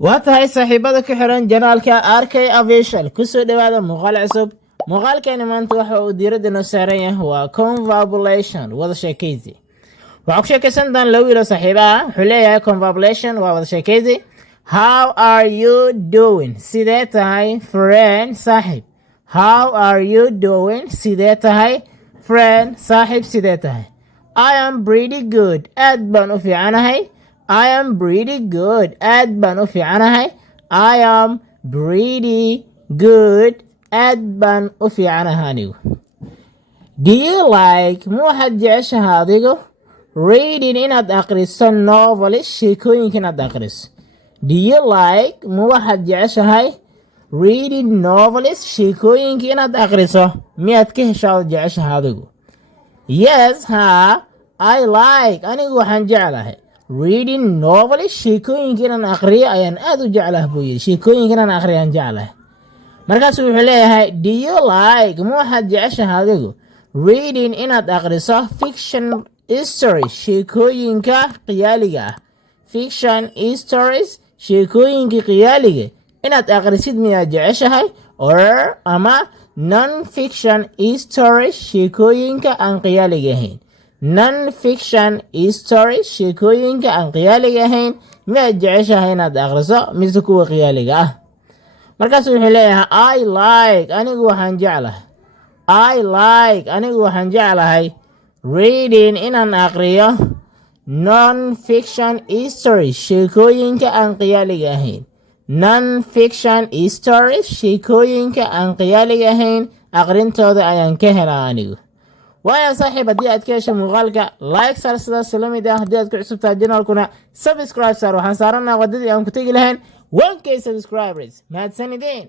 واتهاي صاحبada ku xiran janaalka RK Official kusoo dhawaada muuqaal cusub. muuqaalkani maanta waxa uu diiradda noo saaran yahay waa confabulation wada sheekaysi. waxaan ku sheekaysan doonaa laba wiil oo saaxiibo ah. wuxuu leeyahay confabulation waa wada sheekaysi. How are you doing? sidee tahay friend saaxiib? How are you doing? sidee tahay friend saaxiib? sidee tahay? I am pretty good. aad baan u fiicanahay. I am pretty good. aad baan u fiicanahay. I am pretty good. aad baan u fiicanahay anigu. Do you like ma waxaad jeceshahay adigu reading inaad akhriso novels sheekooyinka inaad akhriso? Do you like ma waxaad jeceshahay reading novels sheekooyinka inaad akhriso? miyaad ka heshaa jeceshahay adigu? Yes, ha, I like anigu waxaan jeclahay reading novels sheekooyinka inaan akhriyo ayaan aad u jeclahay buu yidhi. sheekooyinka inaan akhriyo ayaan jeclahay. markaasuu wuxuu leeyahay do you like ma waxaad jeceshahay adigu reading inaad akhriso fiction stories sheekooyinka khiyaaliga ah? fiction stories sheekooyinka khiyaaliga inaad akhrisid miyaad jeceshahay? or ama non fiction stories sheekooyinka aan khiyaaliga ahayn? non fiction stories sheekooyinka aan khiyaaliga ahayn miyaad jeceshahay inaad akhriso mise kuwa khiyaaliga ah? markaasuu wuxuu leeyahay I like anigu waxaan jeclahay. I like anigu waxaan jeclahay reading inaan akhriyo non fiction stories sheekooyinka aan khiyaaliga ahayn. non fiction stories sheekooyinka aan khiyaaliga ahayn akhrintooda ayaan ka helaa anigu. waayo saaxiib, haddii aad ka hesho muuqaalka like saar, sidaas la mid ah haddii aad ku cusubtahay janaalkuna subscribe saar. waxaan saaranaa wadadii aan ku tegi lahayn 1k subscribers. mahadsanideen.